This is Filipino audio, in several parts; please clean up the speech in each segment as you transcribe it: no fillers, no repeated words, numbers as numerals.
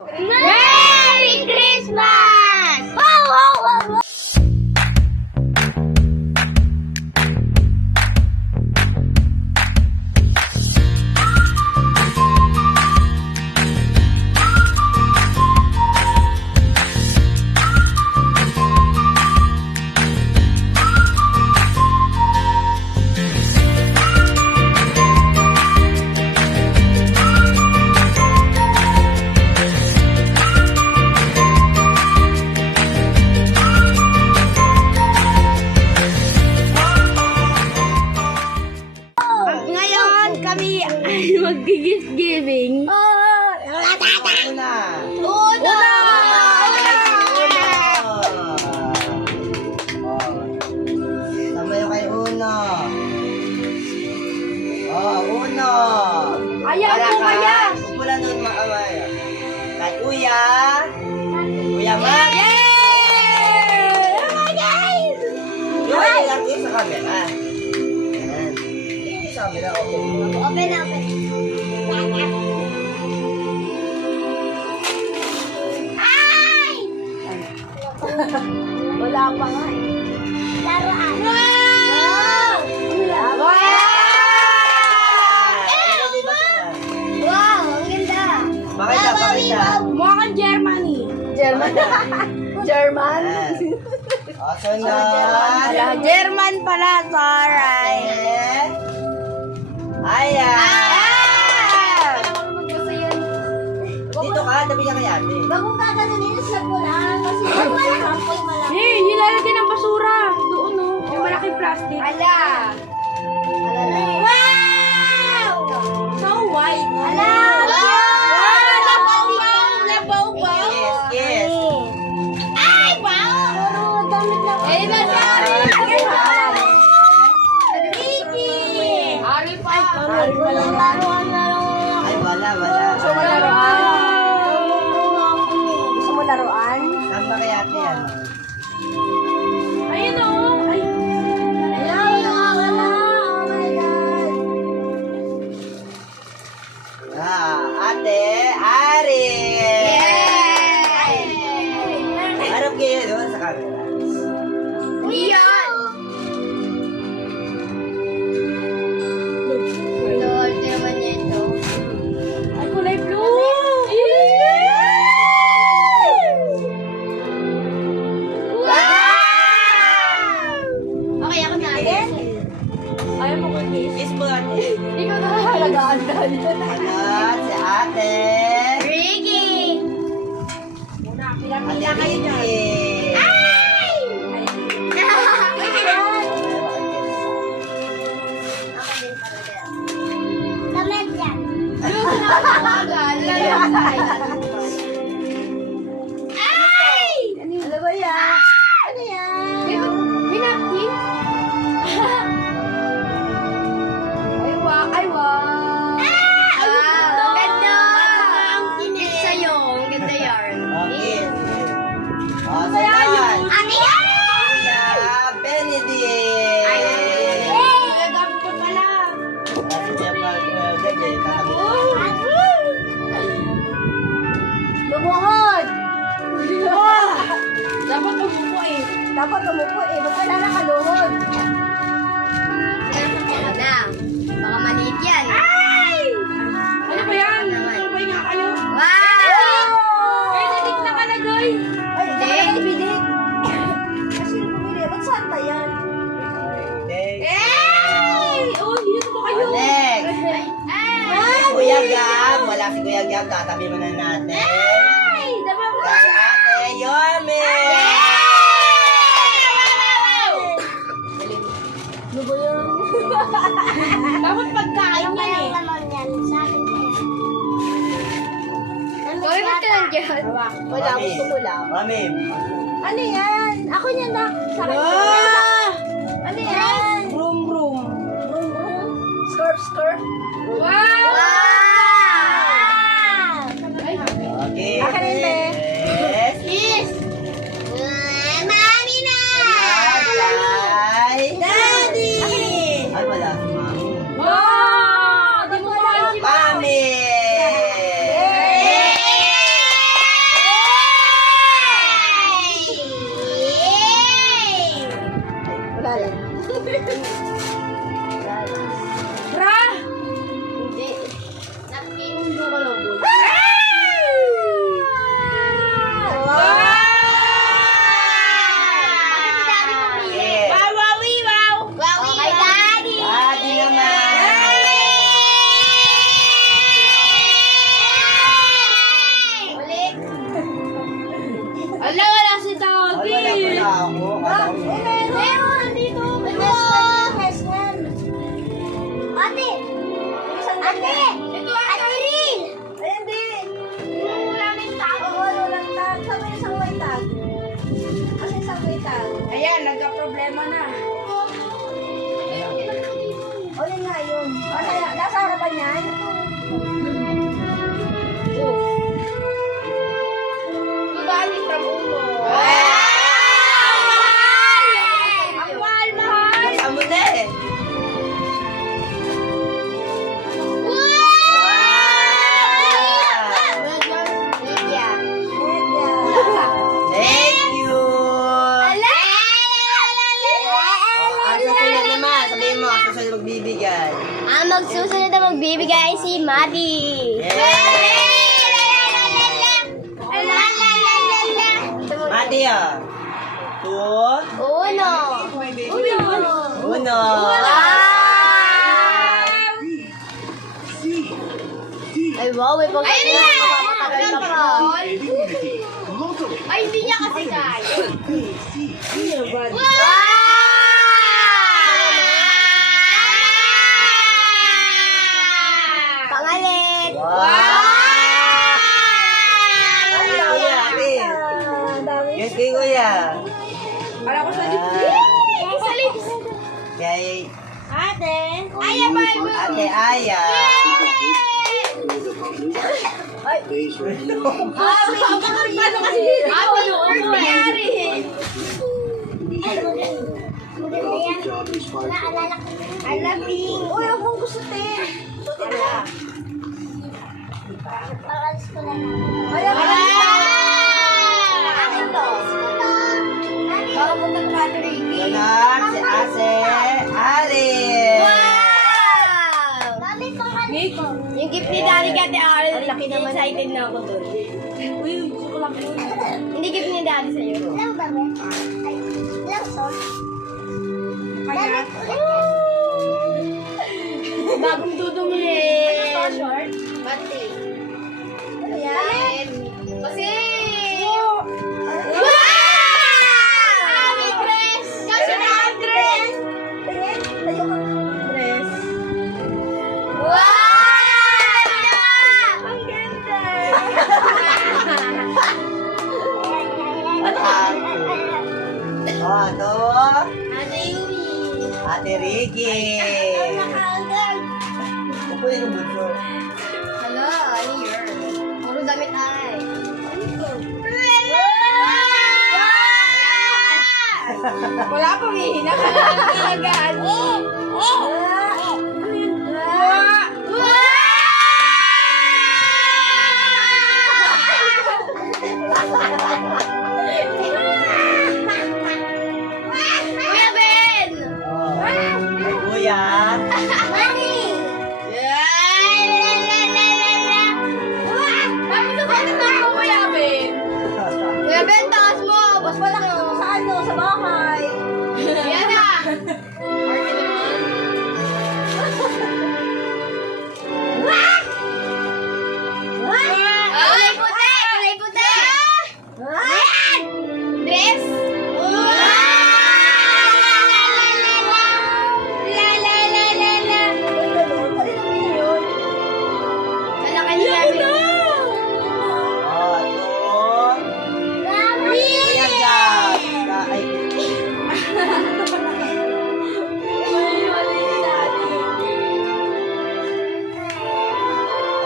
Merry Christmas! Wow, wow, wow, wow. Ngayon kami ay mag-gift giving. Una! Una! Tama yung kay Uno. Uno. Ayan po kaya. Kumpulan doon maaway. Kay Uya. Uya Man. Yay! Oh my God! Yung ilagay sa camera. Ayan. Sa camera, okay. Open, open. Ay! Wala pa nga eh. Laruan. Wow! Wow! Ano di ba sila? Wow, ang ganda. Pakita, pakita. Mukha kang Germany. German. German. Ayan. Sunod. Wala, German pala. Sorry. Ayan. Gusto yun. Dito ka, tabi ka kay ate. Wag mong gaganunin sa kulang kasi sample malaki. Eh, hilalagay ng basura. Doon, no? Yung malaking plastic. Ala! Wow! So white. Ala! Wow! Labaw! Yes, yes. Ay, wow! Damit na. Eh, nasari! Ricky! Ari pa. Laruan. Ay, wala, wala. Gusto mo laruan? Gusto mo laruan? Saan ba kay ate yan? Ayun, oh. Ay. Ate, Ari. Harap kayo doon sa camera. Ay, kulay blue. Okay, ako na agad. Ayaw mo mag-kiss. Kiss mo ate. Ikaw na halagaan dahil. Sunod, si ate. Ricky! Ate Ricky. Damit yan. Ay! Ano ba yan? Ano yan? Pinapkin? Ay, wow. Ay, wow. Ang ganda! Ang kinis sa'yo. Ang ganda yarn. Okay. Sunod. Ate yan! Kuya Benedict. Gagamit ko pala. Kasi siya pa, gadget, kakabit. Lumuhod! Dapat umupo eh. Dapat umupo eh. Ba't kailangan ka luhod? Sinasabi na. Baka maliit yan. Ano ba yan? Sabay nga kayo. Wow! Benedict nakalagay. Ay, Hindi. nakalagay. Kasi pumili. Ba't santa yan? Hey! Oh, dito po kayo. Next. Ay! Kuya Gab. Wala si Kuya Gab. Tatabi mo na natin. Ay! Dapat mo. Kay ate Yorme. Ano ba yan? Dapat pagkain yan eh. Gawin mo ito lang dyan. Wala, gusto ko lang. Mami. Ano yan? Ako niyan na. Sa akin. Ano yan? Room, room. Room, room. Scarf, scarf. Wow! Ay, Okay. Akin rin, te. Yes. Yes! Mami na! Kay Daddy! Ay, wala si Mami. wow! Di mo mahal si Mami. wait lang. Ayan, nagka-problema na. O, yun nga yun. Nasa harapan yan? Ibalik ang ulo. Ang mahal! Basta mo na eh. Thank you! Ang susunod naman, sabihin mo, ang susunod magbibigay. Ang magsusunod na magbibigay ay si Madi. Mati ah. Two. Uno. Uno. Ay, wow, may pagkakas. Mapapatagal ka pa. Ay, hindi niya kasi kaya. Pangalit. Wow! Ate, kuya, ate. Yes, kay kuya. Para ko sa lips. Ah, Sa lips. Kay Ate. Aya, Bible. Ate Aya. Paano kasi? Ano nangyari? Alaping. Uy, ako ang gusto te. Ayan, akin to. Baka puntang Patrick. Donar, si Ase, Alice. Yung gift ni Daddy Kate Aral, laki naman. Excited na ako dun. Uy, gusto ko lang yun. Hindi gift ni Daddy sa'yo. Bagong dudungin. Short? Pati. Ayan. Kasi... Wow! Ami dress! Kasi na ang dress! Tingin, tayo ka dress. Wow! Ang ganda. Oh, ito. Ate Yumi. Ate Ricky. Kukunin yung bunso. Hala, ano yun? Puro damit ay. Wala pang hihina ka lang talagaan. Kuya Ben! Oh, kay kuya. Kuya Ben, taas mo! Bas pa lang. Sa ano, sa bahay. Yan na! Kulay puti! Kulay puti! Ayan! Dress! La la la la la! Wala ka niya Oh, ito. Kuya Gab. Ay, ito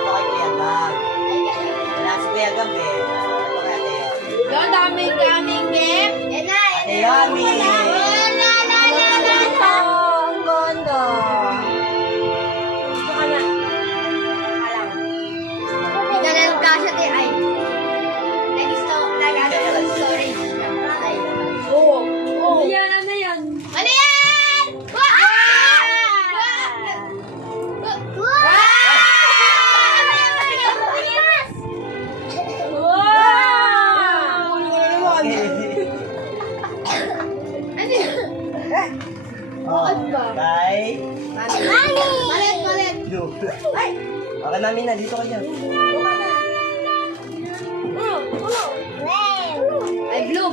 kay Kuya Gab. Wala si Kuya Gab eh. Ito kay Ate Yomi. Yung daming gift. Yan na! Ate Yomi. Ang ganda. Gusto ka na. Alam. Ganun ka siya, te. Ay. Nag-ano storage na. Ay. Oo. Oo. Yan, ano yan? Ano yan? Wow! Oh, kay Malit. Blue. Baka namin na, dito kayo. Ay, blue.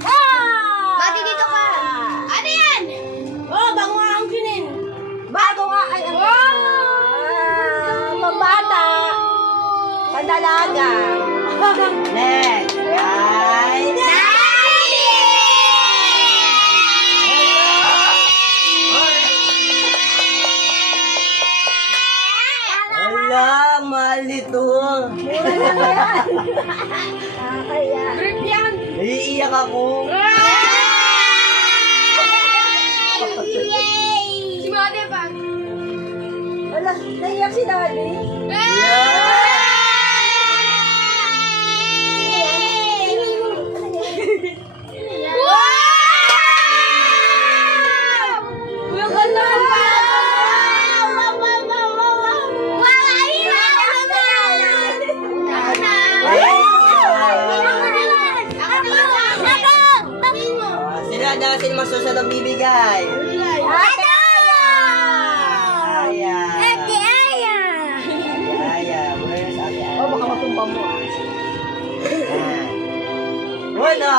Ah! Mati, dito ka. Ano yan? Oh, bago nga ang kinin. Bago nga ay ang pambata. Pandalaga. Next. Ay. Wala, mahal nito. Kaya. Trip yan. Naiiyak ako. Si Mate pa. Wala, naiyak si Daddy. Uy, ang ganda ng Sila na sila masusunod bibigay. Ate Aya! Aya. Ate Aya! Aya. Where's Ate Aya? Oh, baka matumpa mo ah. Wala.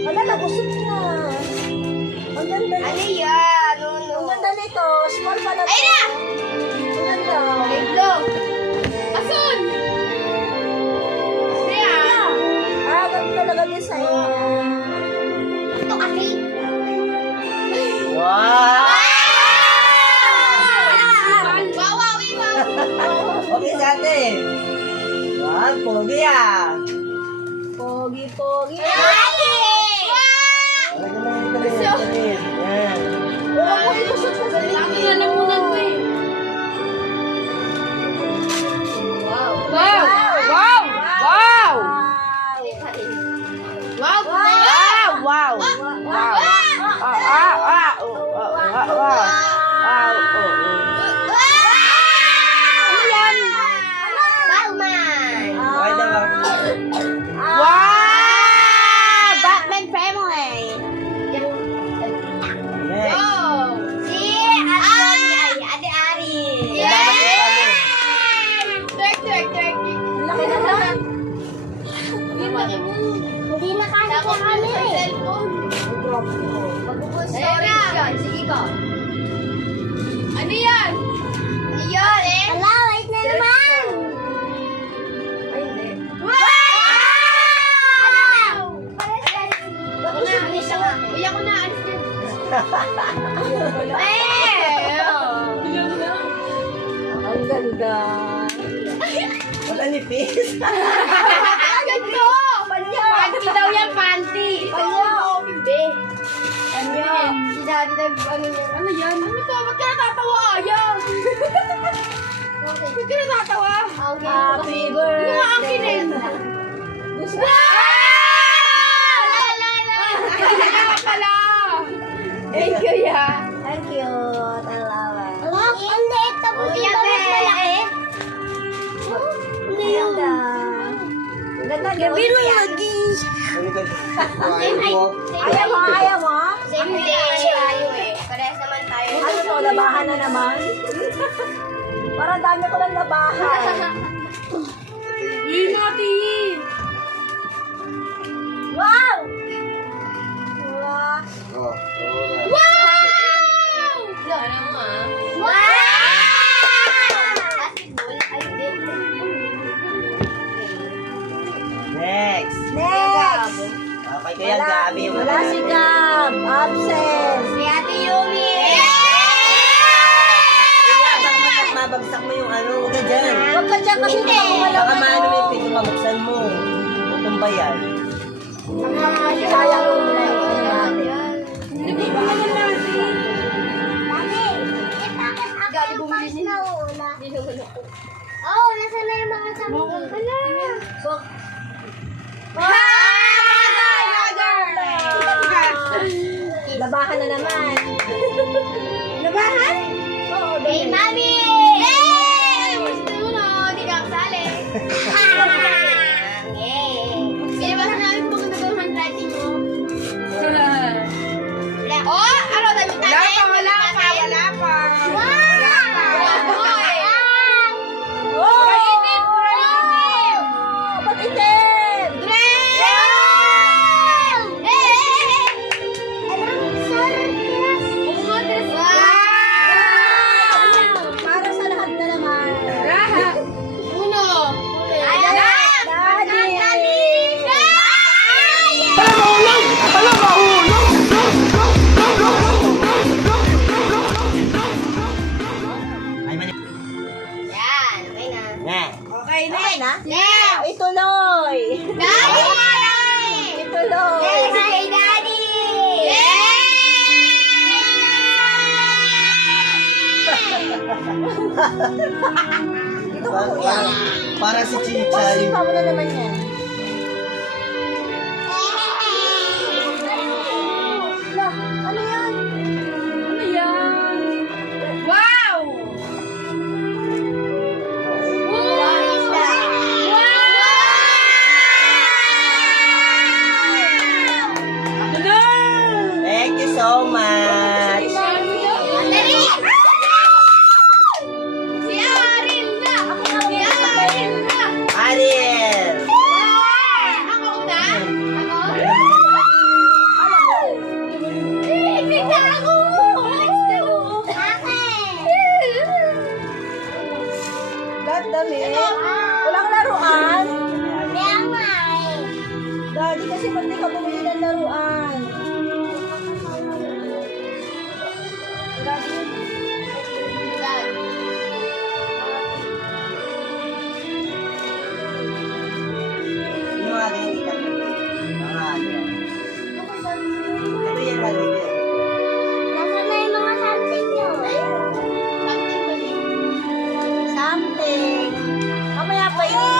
Wala, nabusog na. Ang ganda na. Ano yan? Ang ganda nito. Small pa na to. Ay na! Ang ganda. Hello. Asun! Siya. Ah, ganito talaga design niya. Ito kasi. Wow. Okay sa atin. Wow, pogi ah. Pogi, pogi. Yan. Wala ko ilusot sa sarili. Lalamunan ko eh. Wow! Wow! Wow! Wow! Wow! Wow! Wow! Okay na ba? Wow! Batman family. Next. Laki naman. Hindi na kaya ko kami eh. Sige ka. Ano yan? Ano yan eh? Wala, wait na naman. Ay, hindi. Wow! Alis na. Uy, ako na. Alis na. Ang ganda. Wala nipis. Ganito! Panty daw yan, panty. Panyo. Hindi. Panyo. Si Daddy ano yan? Ano yan? Ano to? Ba't ka natatawa? Ayaw! Ba't ka natatawa? Happy Ano nga ang birthday. kinin? Gusto. Pala! Thank you, ya. Thank you. Talawa. Ang liit na po siya, malaki. Ang ganda. Ang ganda. Gabi lagi. Ayaw mo, ayaw mo. Same day tayo eh. Parehas naman tayo. Ano to, labahan na naman? Parang dami ko lang labahan. Hindi natin. Wow! Wow! Oh, Wow! Ano mo ah? Wow! Basketball? Ay, hindi. next. Next! Okay, kaya Gabi. Wala si Gab. Absent. Si Ate Yumi! Kaya, baka mabagsak mo yung ano. Huwag ka dyan. Huwag ka dyan kasi Hindi. wala Baka maano mo yung pinto, mabuksan mo. Huwag kang bayan. Sayang yung ano natin. Hindi ba naman natin? Gabi bumili niya. Hindi naman ako. Oh, nasa na yung mga sabi ko? Labahan na naman. Labahan? Oo, Hey, baby. Mami! Yay! Gusto mo no? Hindi ka kasali. Yay! Kaya ba namin kung maganda yung handwriting mo? Oh! Ano? Dami tayo? Wala pa! Wow! Oh! Purahitin! Ba't itim? Drell! Hey! Anong sorpresa? Dito ka kuya. Para si Boss, Chichay. sipa mo na naman yan. Wala, ano yan? Ano yan? Wow! Thank you so much. Ariel. God damit. Walang laruan. Daddy, kasi pag di ka bumili ng laruan. Daddy, Yung mga ganyan dito. Mga ano. Ito yan lagi yan. something. Mamaya pa yun.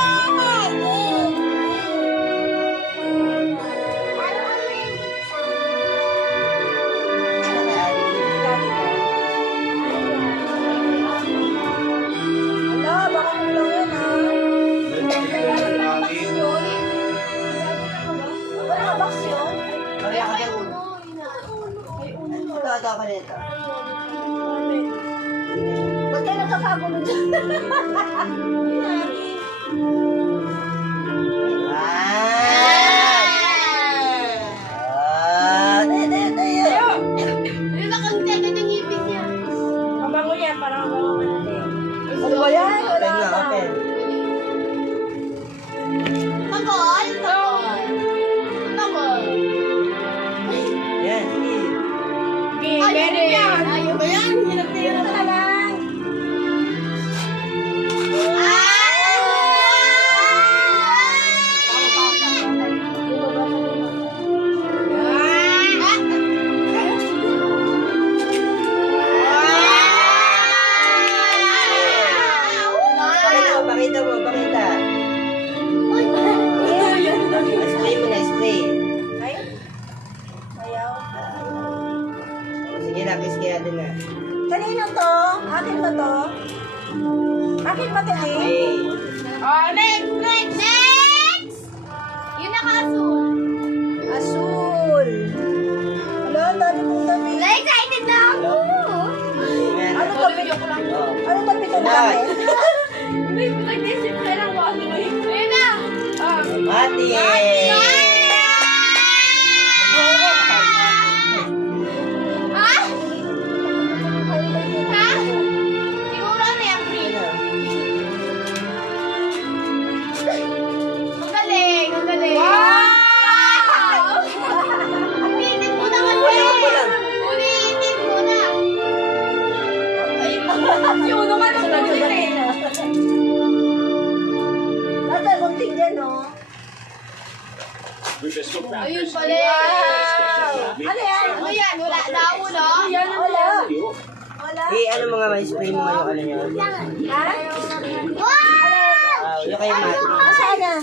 Wala, baka kulang yan ah. Wala ka box yun? Kaya ka yan. Ito ka nito. Ba't kayo nagkakagulo dyan? Mabango yan, parang mabango natin. Ano ba yan? Wala Open nga, ka. open. Yan, sige. Pwede yan. Ayaw ba yan? Hirap na hirap ka lang. Pakita mo, pakita. Spray mo na, spray. Ay? Ayaw. Sige na, kiss kaya din na. Kanino to? Akin ba to? Akin ba to eh? Okay. Oh, next! Yun naka-asul. Asul. Wala, dami mong dami. Na-excited na ako. Yan. Ano tabi? Oh. Ano tabi ito namin? May nag-isip ka lang mo ano eh. Ayun na. Mati! Ha? Ha? Siguro ano yung free. Ang galing, ang galing. Wow! Ulitin mo na kasi. Kulang. Ulitin mo na. Si Uno nga nung tulit eh. Nata, kunting dyan oh. Ayun pala. Ano yan? Ano yan? Wala na ulo? Wala. Wala. Eh, ano mga may spray mo yung ano nyo? Ha? Wow! Yung kay Mati. Masaan na?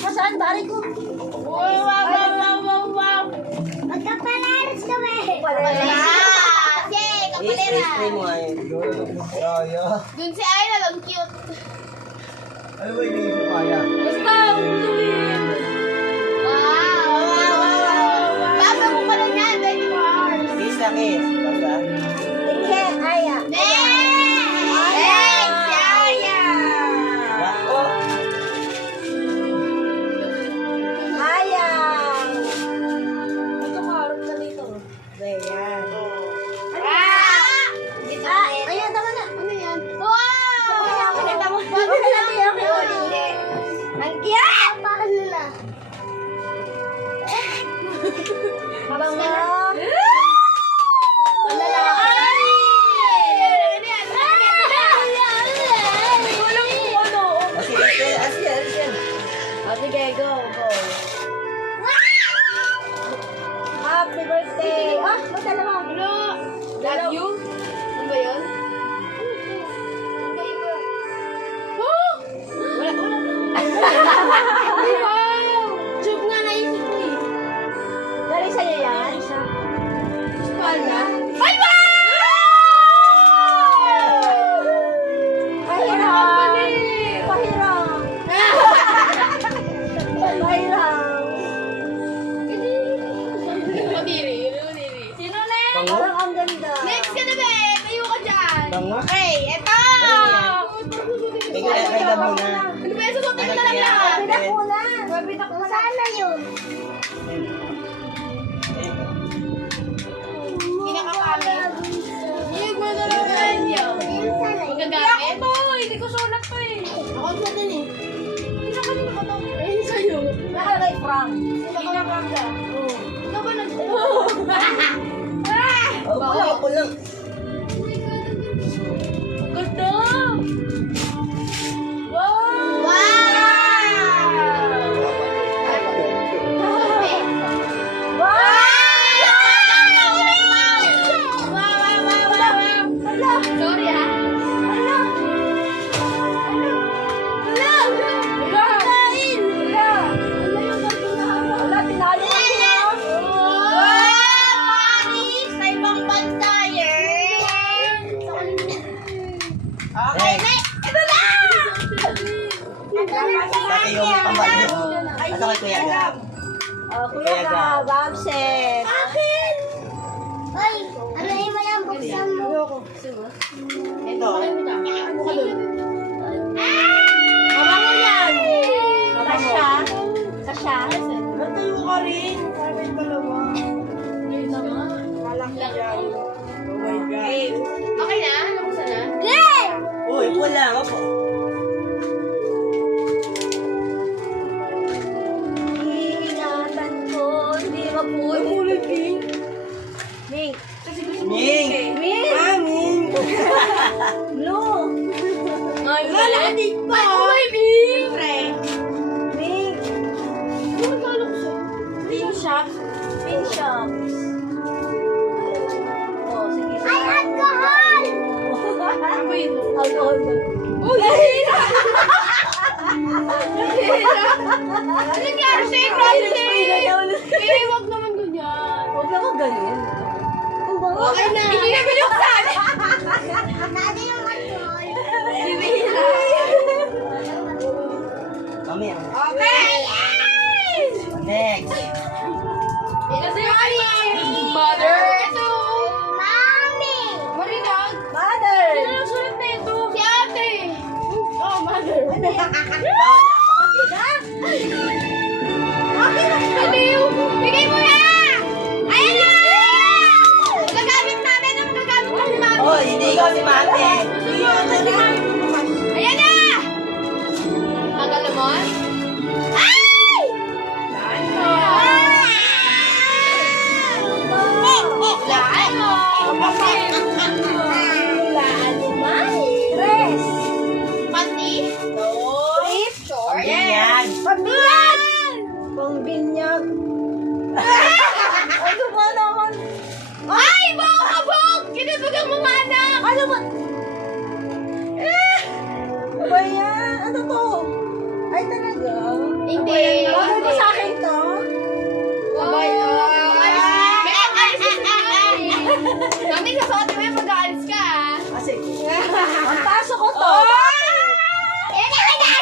Masaan bari ko? Wow! Magkapalaras kami. Kapalaras. Yay! Eh, spray mo nga yun. Dun si Ayla, ang cute. Ano ba yung iniisip kaya? Basta, usuin. Wow! Baba mo pala niya, 24 hours. Kiss na kiss. Basta. Inhe, aya. Next! Next! Yaya! Bako. Ayaw. Ito kaharap ka dito. Ayan. Ayan, tama na. Ano yan? Wow! Kita mo. Okay na, Tia. Okay, Oli. Ang cute! Paano na? Mga. Wala lang ako. Bango. Okay, eto! Ikaw na kaya muna. Ano ba yung susutin ko na lang lahat? Mabitak mo na. Sana yun. Hindi na kakali. Hindi ko na lang yan yun. Magagamit? Ako to, hindi ko sulat to eh. Ako sa din eh. Hindi na kanina ko to. Ayun sa'yo. Nakalagay Frank. Hindi na kakali. Ito ba nag... Ako lang. Ganda! Wow! Sorry ah. Sa ibang bansa yan! Okay. Ito na! Pati yung pambalyo. Ito kay Kuya Gab. Kuya Gab, absent. Akin! Ay, ano yung mayang buksan mo? Ito. Ano ka doon? Mama mo yan. Kasha. Kasha. Natayo ka rin. Para may dalawa. Walang yan. Oh my God. Okay na? Nabuksan na? Uy, wala. Opo. Iingatan ko, hindi mapulit. Ming. Ming. Ming. Ming. Blue. Ay, laladik pa! Ay, may bing! Ming. Ano nagkala ko sa'yo? Pink shops. Pink shops. Oh, sige. Ay, alcohol! Ano ba ito? Alcohol. Uy! Hira! Hira! Ano nangyari sa'yo, Francis? Eh, wag naman ganyan. Huwag naman ganun. Okay na! Hindi na binuksan! Dati yung alcohol. Hira! Kami. Okay! Next. Ito si Mother! Ito! Mami! Marinag! Mother! Sino ang sulat na ito? Si ate! Oh, Mother! Aliw! Bigay mo na! Ayan na! Magagamit namin ang magagamit namin, Mami! Oh, hindi ko si Mate. Ayan na! Tagal naman? Ay! Ano? Ano? Dress! Panty? Trip! Short? Yan. Pambinyag! Pambinyag! Ano ba naman? Ay! Bawang kabog! Kinutugang mga anak! Ano ba? Ano ba yan? Ano to? Ay talaga? Hindi. Bagay ba sa akin to? Babay. Mami, sasuotin mo yung pag-aalis ka, ah. Kasi, Ang pasok ko to. Oh! Ayan na, Daddy!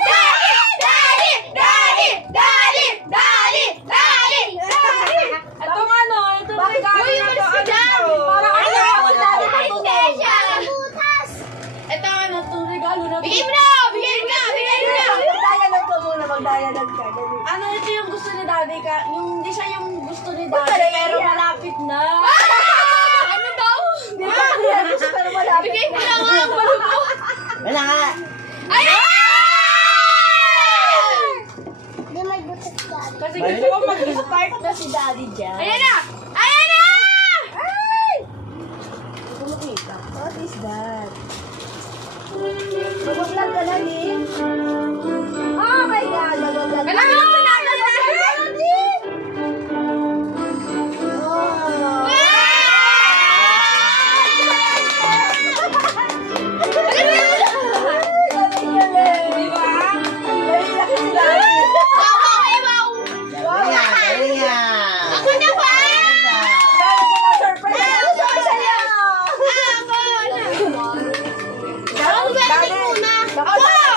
Daddy! Daddy! Daddy! Daddy! Daddy! Daddy! Ito nga no, ito na Bakit? Uy, umalis ka dyan! Para kasi Wala, ako wala. dati Ay, matulog. special! butas! Ito ano, Itong regalo na to. bigay mo na! Bigay mo na! Bigay mo na! Magdayalag ka muna, magdayalag ka. Dali. Ano ito yung gusto ni daddy ka? Yung hindi siya yung gusto ni daddy, pero malapit na. Ano daw? Hindi ko kaya gusto, pero malapit Bigay mo na. na nga ang malupok! wala nga. Ay! Di may butas ka. Kasi gusto ko mag-start na si daddy dyan. Ayan na! Ayan na! Ay! Kumukita. What is that? Mag-vlog ka na, Lin. Oh my God! Mag-vlog ka. Alam mo, pinagod na! Oh. Galing nga. Ako na ba? Surprise! Ako! Ako! Ako!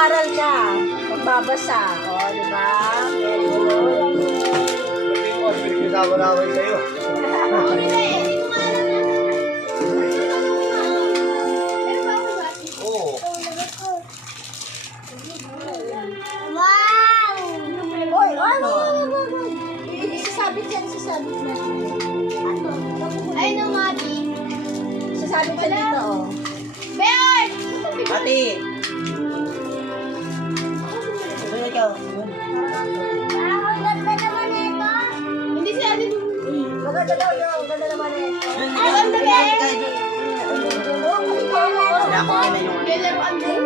mag-aaral ka. Magbabasa. O, di ba? Very good. Hindi ko kasi pinagkawalaway sa'yo. Oo. Oy, ano? Isasabit yan, isasabit na. Ay, no, Mami. Isasabit ka dito, oh. Beon! Ate! Sabi ikaw. Ang ganda naman ito. Hindi si Ate. Maganda daw, maganda naman eh. Ay, ang ganda eh. Ako na yung... Laruan din.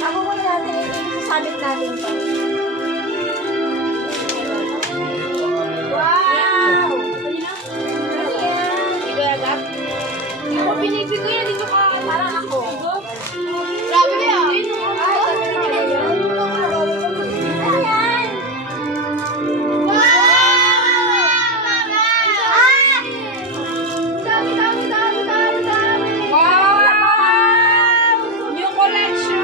Ako muna natin, isasabit natin to. Wow! Ano yan? Ibagap. Hindi ko pinipig ko yan. Dito ka. Parang ako. Grabe na yan. Ay, ano yan? Wow! New collection.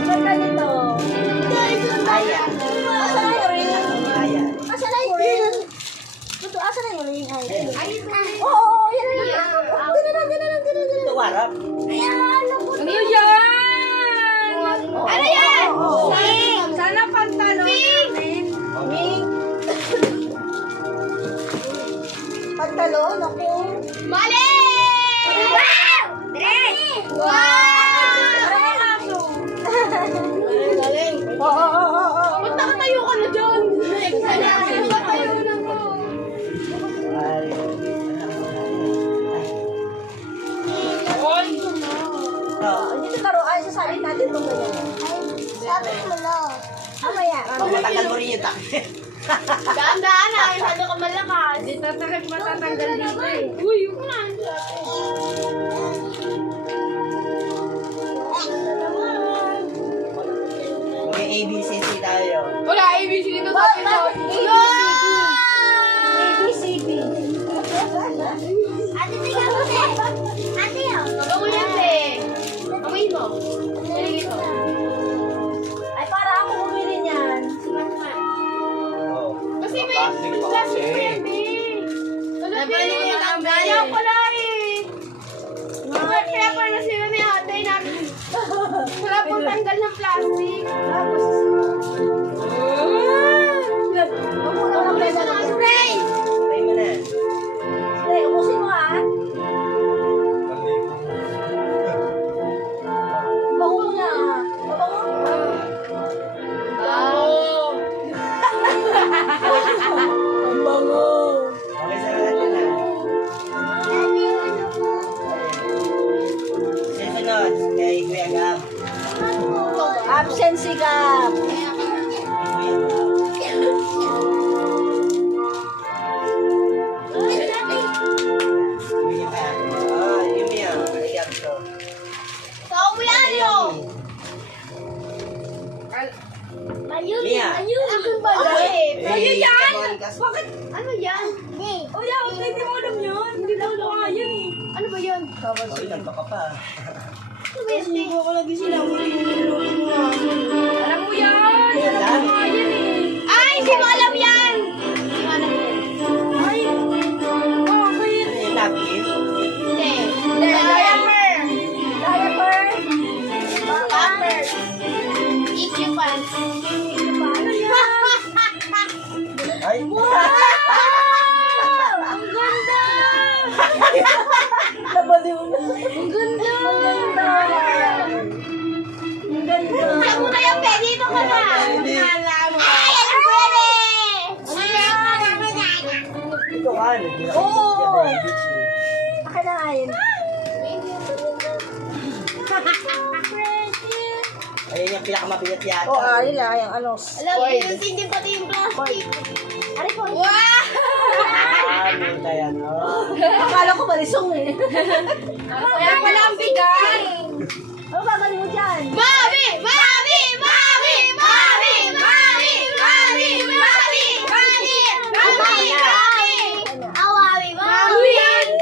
Ganda nito. Aya. Asan na yung ring? Aya. Asan na yung ring? Ito, asan na yung ring? Oo, yan na yan. Ganun. Ito warap. Ano yan? Ano yan? Oo. Sana pantalon namin. Ring. Pantalon, ako. Mali! Wow! Parang aso. Oo. Ba't nakatayo ka na dyan? Nakatayo na ko. Ay. Dito taro, ay, sasalit natin itong ganyan. Sabi mo na. Mamaya. Matagal mo rin yung takip. Daan-daan na, masyado ka malakas. Di tatakip matatanggal dito eh. Uy, yung na. May ABCC tayo. Wala, ABC dito sa akin. ABCB. Ate, tingnan mo siya. Ate, oh. Bago yan, te. Amoy mo. Sige ko. Ay, para ako bumili niyan. Oo. Kasi may Plastic pa plastic kasi. pa yan, be. Wala, Nabalik be. mo na ang Ayaw balik. pala eh. Mga pepper na sila ni ate natin. Wala pong tanggal ng plastic. Ang pwede na. Spray! Try mo na. Hey, ubusin mo ah. Bago mo na ah. Ang bango. Okay sa lahat yun ah. Susunod, kay Kuya Gab. Absence gap. Kuya Gab. Ah, yun yan. Kuya Gab to. Tao mo yan, yo! Mia. Akin ba na eh? Sa'yo yan! Bakit? Ano yan? Oh, yeah, hindi mo alam yun. Hindi ko alam yan eh. Ano ba yan? Oy, nagpaka pa. Ano ba yan? Hindi ko lagi sila. Alam mo yan. Yan Alam lang. mo nga yan eh. Ay, hindi mo alam yan! Hindi mo alam yan. Ay, bakit? Ano yung napkin? Hindi. Diaper. Diaper. Pampers. Itchy pants. Ano yan? Ay! Ang ganda! Nabaliw na. Ang ganda! Ang ganda. Alam mo na yan, Pe. Dito ka na. Hindi. Ay, ano pwede? Ano yan? Ito ka, Oo. Akin na nga yun. Ayun yung pinakamabigat yata. Oo, nila yung ano. Alam mo, yung hindi pati yung plastic. Ari po. Ah, buta yan. Oh. Akala ko balisong eh. Kaya pala ang bigat. Ano gagawin mo dyan? Mami! Mami! Mami! Mami! Mami! Mami! Mami! Mami! Mami! Mami! Awawi! Mami!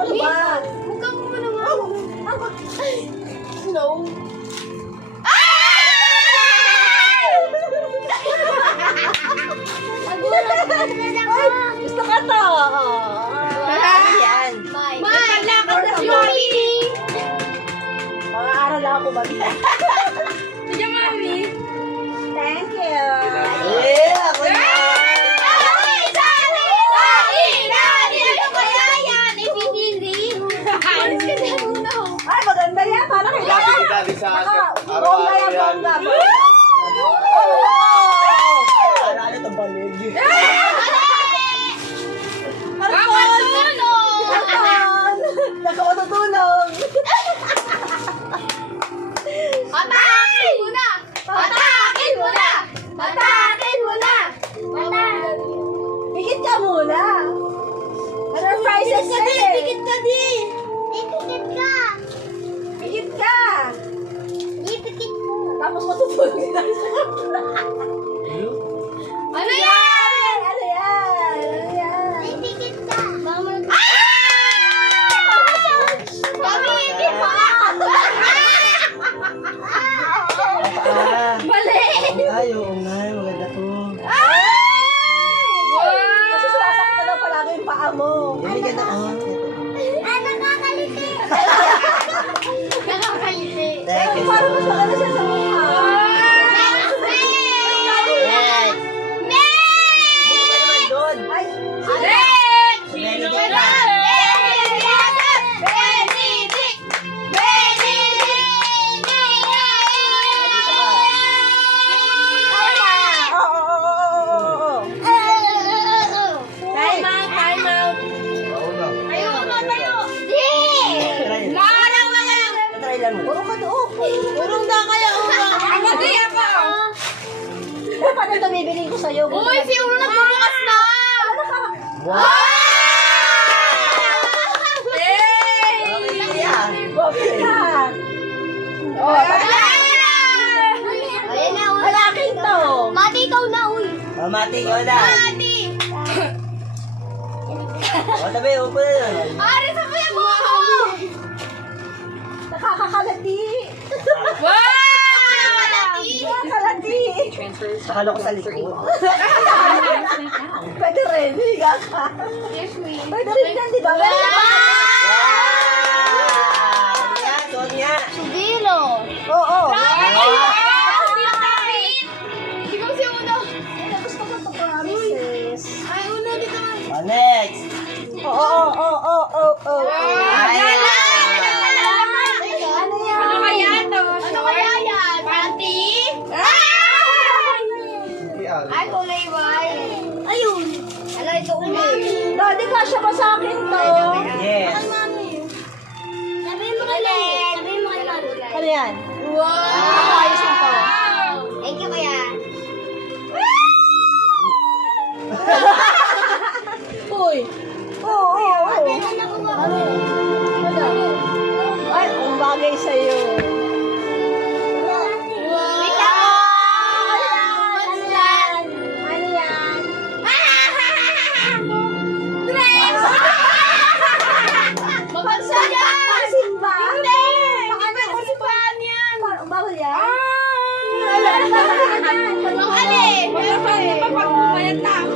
Ano ba? Mukha mo ba naman? Snow. Ay, gusto ka to. Ano yan? Panlakad na si Mami. Mag-aaral ako ba? Sige, Mami. Thank you. Eh, ako na. Ay, maganda yan. Parang kailangan. Lagi sa Bongga yan, bongga. Ano ito balig? Nakakatutulog. Atakin mo na! Atakin mo na! Atakin mo na! Pikit ka muna. Ano prizes ka eh? Pikit ka di! Pikit ka. Tapos matutulog na. Ano yan? Ano yan? Ano yan? Mami, hindi pa! Mali! Ay, oo nga. Maganda to. Kasi sumasakit na daw palagi yung paa mo. Hindi ka na. Nakakaliti. Thank you. Parang mas maganda siya sa mukha. Yes. Hindi ka naman doon. Ay, Sino ka na? Time out, time out. Oo na. Ayoko mo tayo! Try. Larang na kayo! Try lang mo. Puro ka doon. Urong na kayo! Hindi ako! Paano ito bibili ko sa'yo? Uy, si Uno nagbubukas na! Wow! Yeah. Okay na. Oh, Ayan na, ay, akin to. Mati, ikaw na, uy! Mati ko na. Mati! O, tabi, upo na lang. Ari, sa kuya mo! Nakakakalati. Wow! Malati! Nakakalati. Sakalo ko sa likod. Pwede rin. Higa ka. Yes, we. Pwede rin yan, di ba? Wow! Yan, suot niya. Sugilo! Oo. Ikaw si Uno! Gusto ko ito promises. Ay, Uno, dito ka! O, next. Oo. Ayan. Ano yan? Ano kaya to? Ano kaya yan? Mati? Ay, kulay white. Ayun! Ala, ito ulit. Daddy, kasya ba sa akin to? Yes. Sabihin mo kay Mami. Sabihin mo kay Mami. Ano yan? Wow! Ayos na to. Thank you, kaya. Uy. Oo. Ano? Ay, ang bagay sa'yo. Wait lang! What's that? Ano yan? Dress! Mabagsa yan! Pansin ba? Hindi! Paano? Pasipahan yan! Bawal yan? Ang alin! Pag bumayag na ako.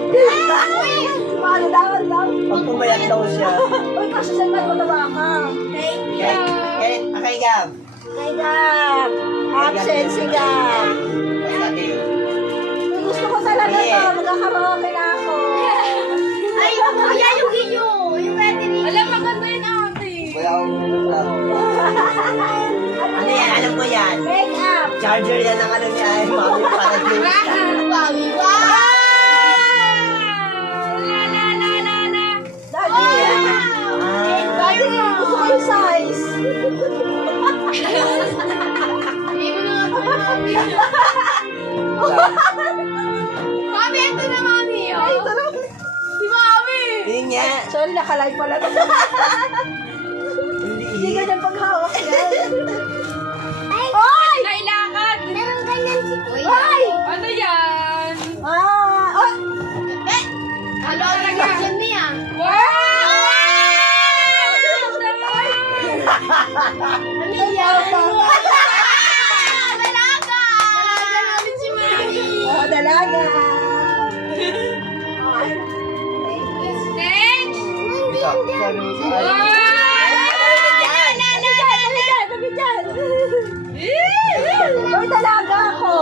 Paano daw? Pag pumayat daw siya. Uy, kasi saan ba mataba ka? Okay, Gab. Ay, Gab. Absent si Gab. Gusto ko talaga to. Magkakaroke na ako. Ay, kaya yung inyo! Yung battery! Alam, maganda yun ate! Wala akong ano yan? Alam ko yan. Make up. Charger yan ang ano niya. Ay, mami, para dito. Bawi ba? Daddy. Daddy, gusto ko yung size. Hindi mo na nga Mami, ito na mami! Ay, ito lang. Si mami! Yun nga. Sorry, nakalive pala to. Hindi Hindi. ganyan paghawak yan. Ay! Kailangan! Meron ganyan si Kuya. Ay! Ano yan? Oh! Ano ang reaction niya? Wow! Ano yan? Dalaga! Dalaga namin si Mami. Oh, dalaga. Next! Ikaw, sabi mo sa akin. Tabi dyan. Hoy, dalaga ako.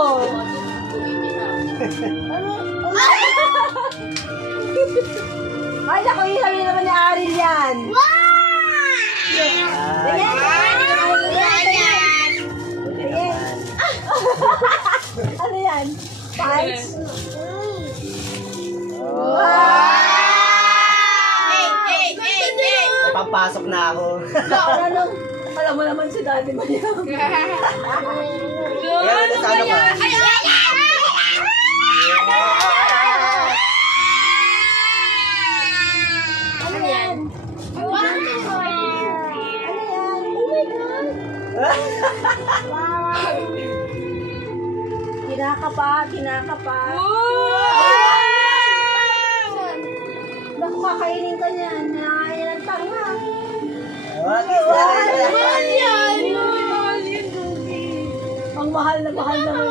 Ay, naku, sabi naman ni Aril yan. Ay, Ano yan? Pants? may papasok na ako. Alam mo naman si Daddy Mayang. Kaya ano sa ano ka? Ano yan? Ano yan? Oh my God! Kinakapa. Naku, kakainin ka niyan. Nakain ng tanga. Ang mahal na mahal naman.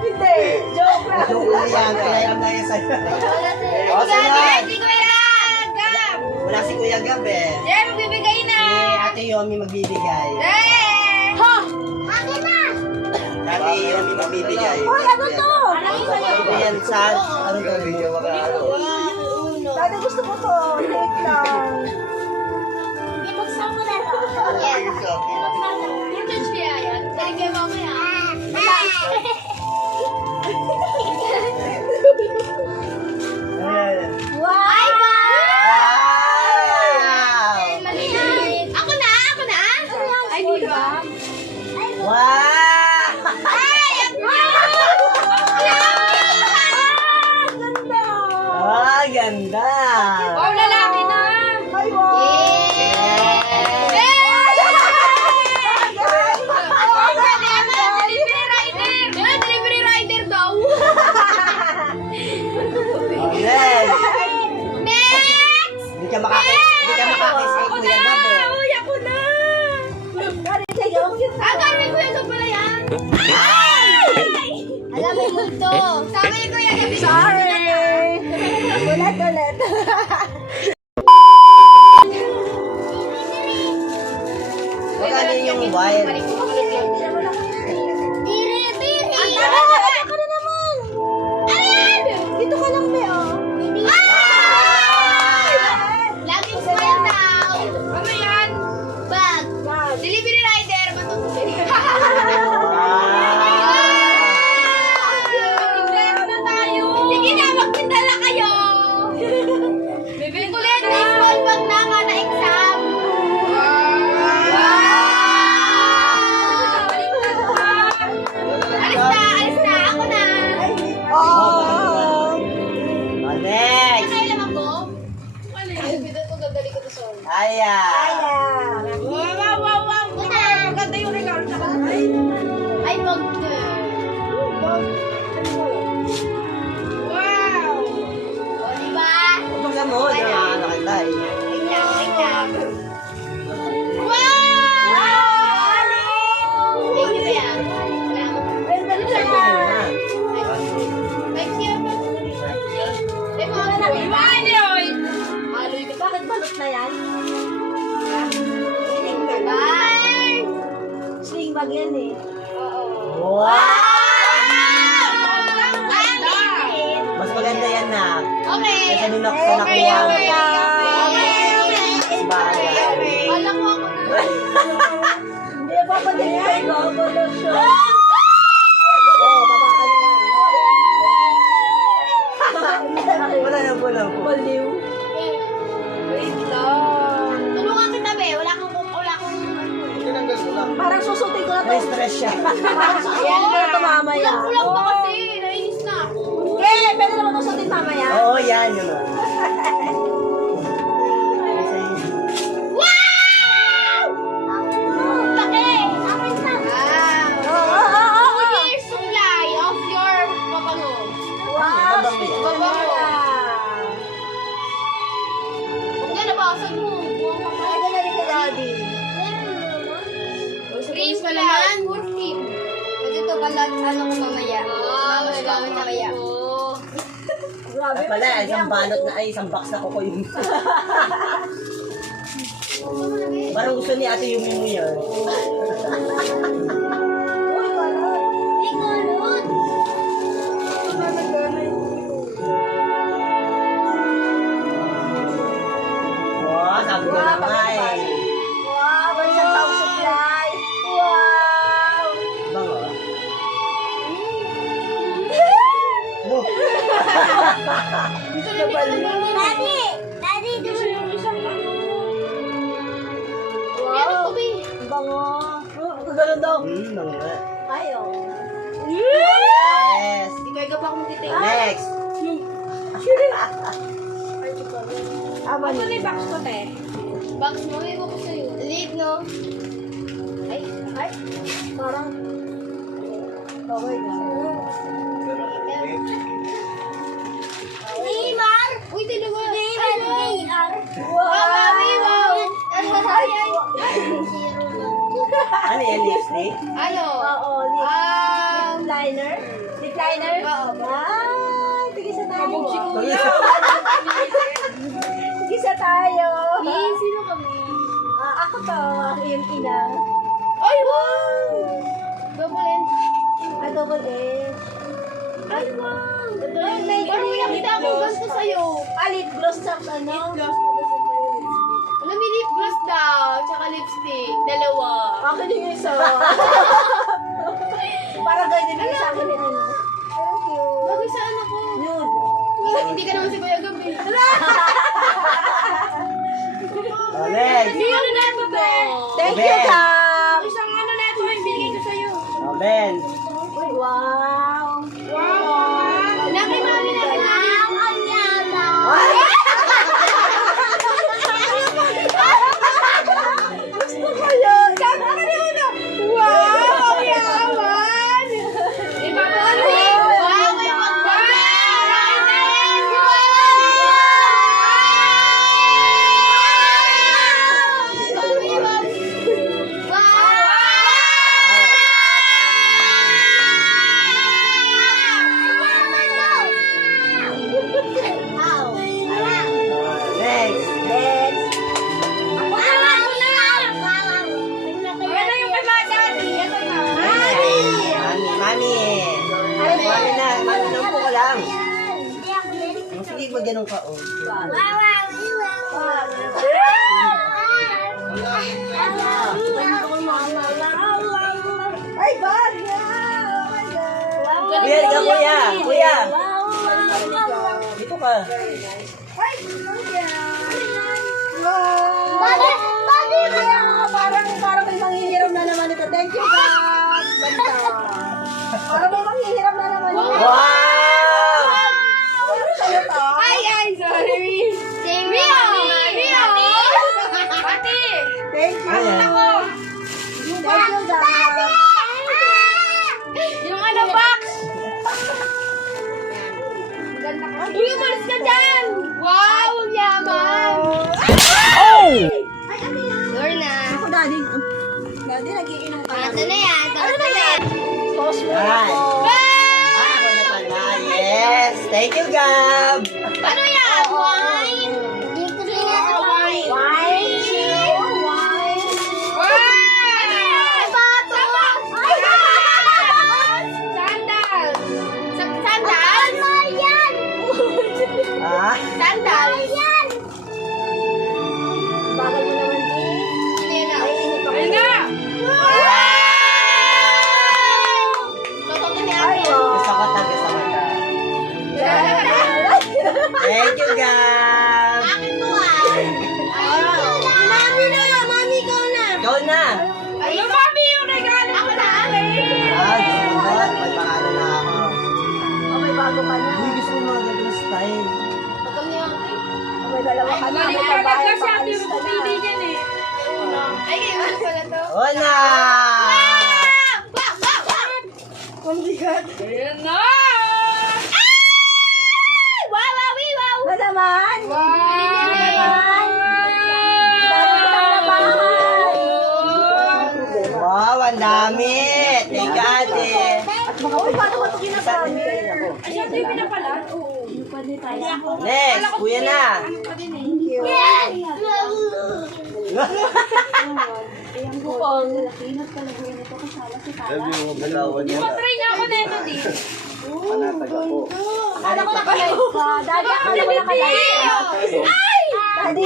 Hindi, joke lang. Joke lang yan. Kaya alam na yan sa'yo. O, sige. Wala si Kuya Gab eh. Magbibigay na! Si Ate Yomi magbibigay. Ha! Ate Yomi magbibigay. Hoy, ano to? Ito yan sa... Ano to? Dati gusto ko to. Late lang. Yung judge kaya yan? Galing kayo mamaya. Wow! Ako na! Ay, di ba? Wow! Ganda! Ah, ganda! Oh, lalaki na! Ay, wow! Delivery rider daw. Oh, yes! Next! Hindi ka makakis kay Kuya Gab eh. Uy, ako na! Kari, sa'yo. Akala ko yan pala yan. Alam mo yung to. Sabi ni Kuya Gabi. Sorry! Ulit. Magkano yung wire? Ako na naman! Dito ka lang, Be, oh. Laging smile daw. Ano yan? Bag. Delivery rider. Matutulog. Invest na tayo. Sige na, magpindala kayo. Kulit na small bag na ka na exam. Alis na. Ako na. Oh! Oh, next! Kaya lang ako. Ano yun? Dadali ko to sa Aya! Wow. Maganda yung regalo sa bahay. Ay, wag na. Wow! O, diba? Kumbaga mo, ano kita eh. Wait lang. Wow! Thank you, yan. Thank you. Bakit balot na yan? Bye! Sling bag yan eh. Wow! Ganda! Mas maganda yan na. Okay. Kasi nung nakuha mo. Alam mo ako na. Hindi na papadali ko. Kolusyon. Oh, baba ka na yan. Wala na po. Baliw. Wait lang. Tulungan kita, be. Wala kang Parang susutin ko na to. May stress siya. Parang susutin ko na to mamaya. Kulang pa kasi. Nainis na ako. Okay, pwede naman susutin mamaya. Oo, yan yun. Wow! Laki! Akin na. Oo. 2 years supply of your pabango. Wow, Babango. Huwag na nabasag mo. Buwang Ay, galing ka, Daddy. Pakalat, ano ko mamaya. Mas gamit mamaya. Grabe. At pala, isang balot na ay, isang box na kuko yun. Parang gusto ni ate yung mimo yan. Uy, kalot. Ay, kulot! Wow, sabi ko na nga eh. Wow, may isang taong supply. Wow. Bango. Oh, Gusto na Daddy! Daddy, gusto yung isang Wow. Bango. Ganun daw. bango nga. Ayo. Yes. Ikaw ka pa akong titig. Next. Aba Ano ni. yung box ko, te? Box mo, may ko sa'yo. Late, no? Ay, Ay, parang. Okay na. Neymar! Uy, dalawa. Neymar! Neymar! Wow. Ay, ay. Ano yan, lipstick? Ano? Oo, lip liner. Lip liner? Oo. Ay, tigisa tayo. Tuloy. Tigisa tayo. Sino kami? Ako to, ang iyong ina. Ay, wow! Double N. Double edge. Ay, wow! Ay, may Parang may nakita akong ganito sa'yo. Lip gloss sa ano? Alam, may lip gloss daw, tsaka lipstick. Dalawa. Akin yung isa. Parang ganyan din sa akin ni ano. Thank you. Bagay sa anak ko. Nude. Hindi ka naman si Kuya Gabi. Oh, next. Hindi ano na ito, te? Thank you, Ben. Kap. Isang ano na ito, yung binigay ko sa'yo. Oh, Ben. Uy, wow. Wow! Laki mami na ito. Ang yama! Ay! Gusto ko yun. Sabi ko na Wow! Ang yaman! Iba ba ano eh? Wow! May magbayan! Oh, next. Next. Mami. Mami na. Mami na po ko lang. Sige, ba ganun ka? Oh. Ay, bad na. Oh my God. Kuya, ikaw, kuya. Kuya. Dito ka. Ay, kuya. Wow. Parang may manghihiram na naman ito. Thank you, God. Basta. Parang may manghihiram na naman ito. Wow! Ano sa'yo to? Ay, sorry. Rio! Rio! Ate! Thank you. Ayan. Thank you, God. Yung ano, box! Uy, umalis ka dyan! Wow, ang yaman! Oh! Lorna. Ako, Daddy. Daddy, nagiinom ka na. Ito na yan. Ito na yan. Toast mo Ay. ako. Ako na pala. Yes. Thank you, Gab. Ano yan? Wine? Dito rin yan. Wine. Wine. Wine. Ano yan? Bato. Sandal. Sandal? yan. Ah? Sandal. yan. Bagal mo naman, eh. Sino yun Ay, init ako. Ayun na. Totoo ni Ay, Ate. wow. Gusto ko ta, gusto ko ta. Thank you, Gab. Akin to Mami na. Mami ko na. Ikaw na. Ay, mami yung regalo. Ako na. Ah, gusto ko. May pangalan na ako. Oh, may bago ka na. Uy, gusto ko mga ganun style. Totoo ni Ate. Oh, may dalawa ka na. May babae, paalis ka na. Ay, kayo mo pala to. Hola! Wow! Wow! Wow! Ang bigat. Ayan na! Wow! Wow! Wow! Na naman. Wow! Wow, ang dami. Thank you, ate. Uy, paano mo ito kinasabi? Ay, siya yung pinapala? Oo. Next, kuya na. Patry niya ako nito di. Akala ko naka-live ka. Daddy, akala ko naka-live ka. Daddy!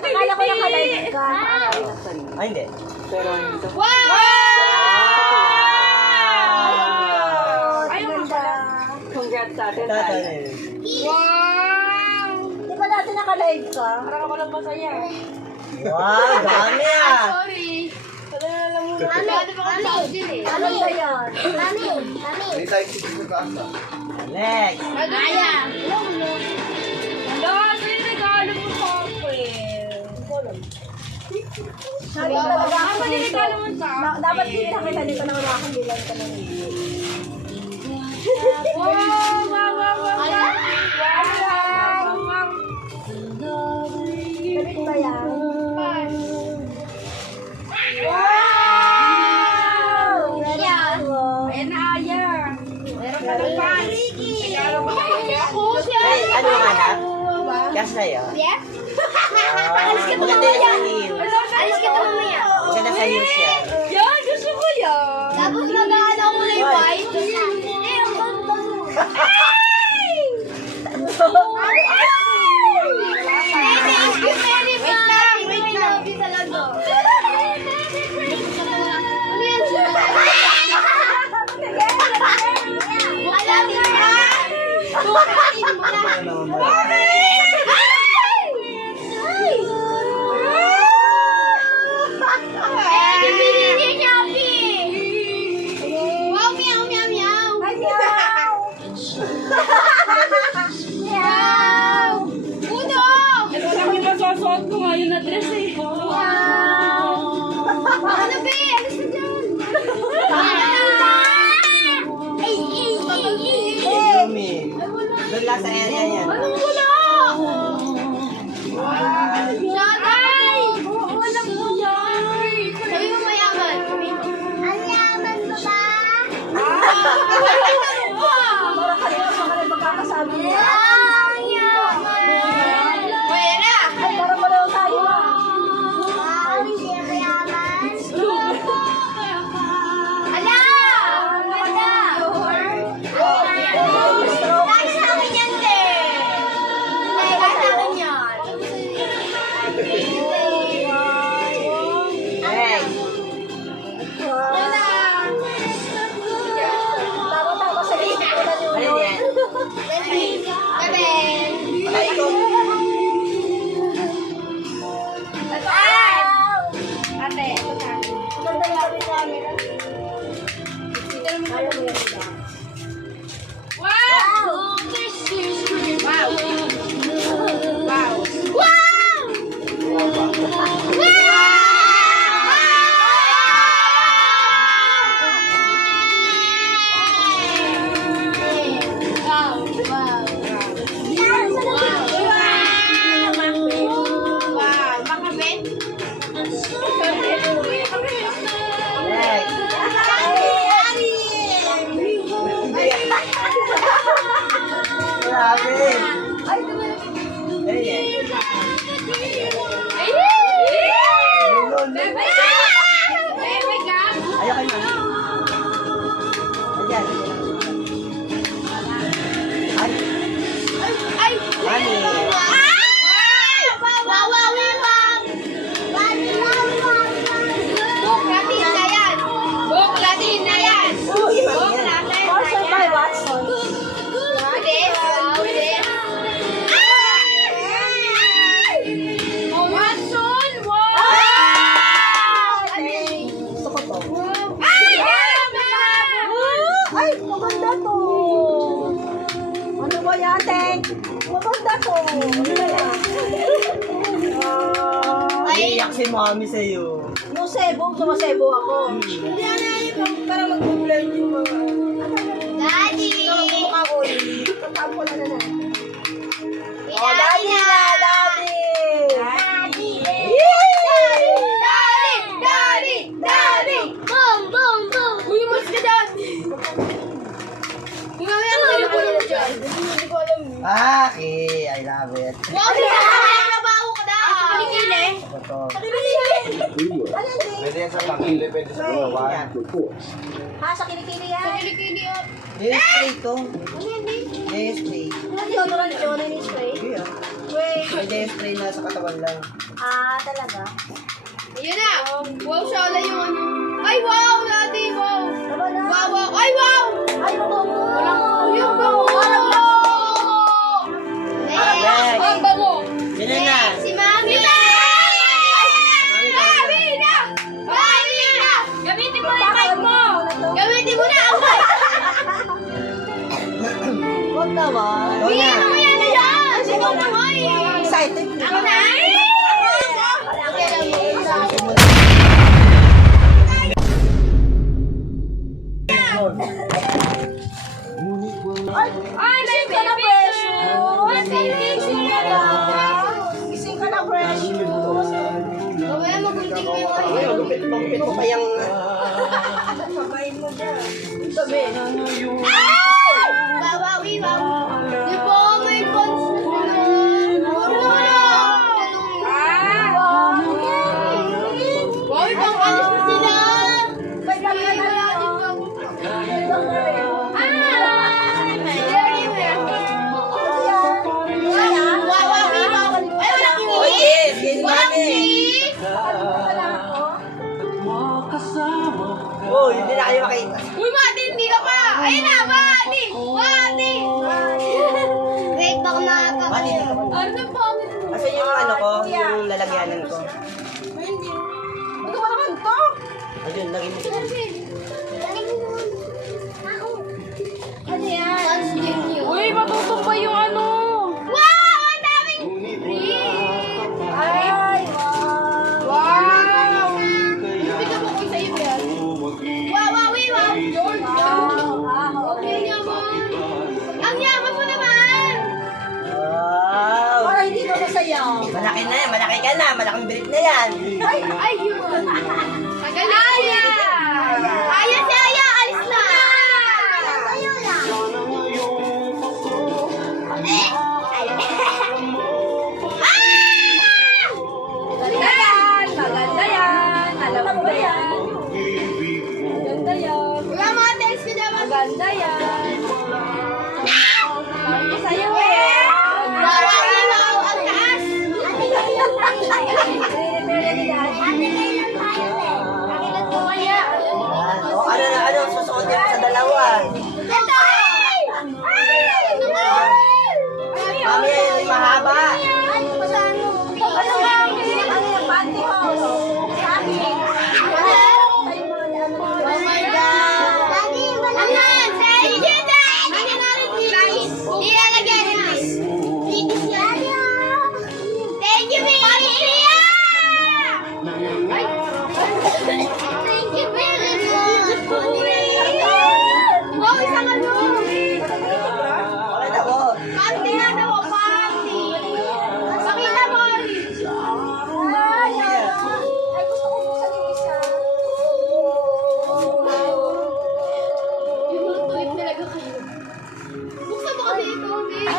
Akala ko naka-live ka. Ay, hindi. Wow! Ay, ganda. Congrats sa atin. Tatanin. Wow! Di ba dati naka-live ka? Parang ako lang masaya. Wow, dami ah. Sorry. Ano ba kasi eh? Ano ba yan? Next. Magaya! Hello, ano yung regalo mo sa akin? Sabi ko talaga ako Ano yung dito. regalo mo sa akin? Dapat hindi nakita dito na wala akong bilang ka ng Wow! Wow! Wow! Wow! Wow! Galit ba yan? Wow! Meron ako. Ayan na, Aya. Meron ka rin pa. Regalo ba ako? Ay, ano nga na? Gas na yun? Yes? Alis ka mamaya. Alis ka mamaya. Maganda sa heels yan. Yan, gusto ko yan. Tapos mag-ano ko na yung white. Wow, meow, meow, meow. Ay, meow! Meow! Uno! Ito lang yung masusuot ko ngayon na dress eh. Ano, be? Alis ka dyan. Yumi. Doon lang sa area yan. Anong wala? Shatay! Wala po yan. Sabi mo mayaman. Ang yaman mo ba? Para kanina sa kanila magkakasabi mo. Ang yaman. Pwera! Ay, para pareho tayo ah. Hindi ako mayaman. Ala! Ganda! Lagi sa akin yan, te. Lagi sa akin yan. Next. Tama-tama sa isip ko na Ano yun. yan? Gaben. Ay, ikaw. Ate, ito na. Ganda yung sabi camera. Ayaw mo yan. Wow! Wow! Wow! Wow! Makabit? Next. Grabe. Ay, tumulong. Ayun yan. Bebe! Bebe ka? Ayoko na. Ayan. Ay. Ay! Mami. Buklatin na yan. Buklatin na yan. Buklatin na Sponsor by yan. Watson. Pwede? Pwede? Watson! Wow! Gusto ko to. Ay! Ay, maganda to. Ano ba yan, Teng? Maganda to. Ano ba yan? Iiyak si mami sa'yo. Musebo, sumasebo ako. Hmm. Para mag-blend yung mga... Daddy! Mukha ko eh. Tatampo na na. Oh, Daddy na, Daddy! Daddy! Yay! Daddy! Daddy! Daddy! Boom! Boom! Boom! Uy, Maki, I love it. Wow, nabaho ka na. Kilikili. Ito to. Pwede yan sa pangili, pwede sa gawa. Ha, sa kilikili yan. Kilikili ah. Spray to. Ano yan, eh? Spray. Ano deodorant yun? Ano yung spray? Yeah. Wait. May spray na sa katawan lang. Ah, talaga? Ayun na. Wow, shala yung ano. Ay, wow, dati, wow. Ano na? Wow, wow. Ay, wow. Ay, mabango. Yung bango. Next. Ang bango. Sino na? Si Mami. Mami na. Mami na. Gamitin mo yung mic mo. Gamitin mo na ang mic. Huwag naman. Ikaw na. Mamaya na yan. Sino na mo eh. Excited. Ako na. Ay, gising ka na, Precious. Gising ka na. Gising ka na, Precious. Mamaya magunting mo yung Ay, magupit mo pa yung... Papain mo dyan. Sabi. Babawi, babawi. Di ba may pants na sila? Bawi, pang alis na sila. May kaya na lang. Babawi, babawi. Ay, walang Oh, yes! Yes, mami! Oh, hindi na kayo makita. Uy, Mati, hindi ka pa! Ayun na, Mati! Mati! Wait, baka nakaka... Mati, hindi ka pa. Ano na pangit mo? Kasi yung ano ko, yung lalagyanan ko. Hindi. Ito ka naman to. Ayun, lagay mo sa Ano yan? That's genuine. Uy, matutumba yung ano. Wow! Ang daming free! Ay, wow. Wow! Bigyan mo ko sa'yo, Bel. Wow, wow, wow! George! Okay naman. Ang yaman mo naman! Wow! Para hindi ka masaya. Malaki na yan, malaki ka na, malaking birit na yan. Ay, yun! Magaling! Aya! Aya si Aya! Alis na! Sa'yo na! Maganda yan. Maganda yan. Alam mo ba yan? Maganda yan. Wala mga text ko naman. Maganda yan. Sabi ko sa'yo eh. Wow, wow, wow! Ang taas! Nire-repair ni Daddy. O ano, susuotin mo sa dalawa. Mami, yung mahaba. Ano nga? Ano yung pantyhose? Sabi. Oh my God! Ayan! Say it! Ayan natin, please! Iyan again, please! Thank you, baby! Ay! Thank you, baby! Wow, isang ano! Okay na po. Party na daw, party! Pakita mo! Ay, gusto ko buksan yung isa. Yung mga tulit talaga kayo. Buksan mo kasi ito, baby!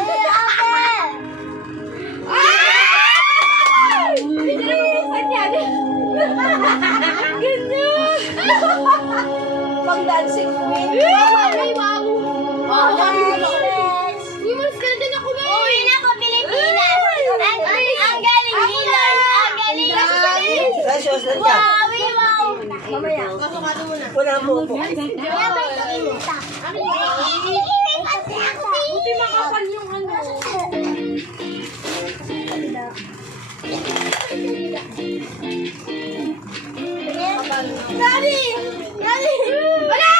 Ay! Hindi na buksan yan! Ganyan! Pang dancing queen. Ay, wow! Oh, Next. Uy, malas ka na din ako, baby! Uwi na ko Pilipinas. Ang galing nila. Ang galing. Precious, lang ka. Wow. Mamaya. Pasok muna. Wala po po. Buti makapal yung ano. Daddy! Daddy! Wala!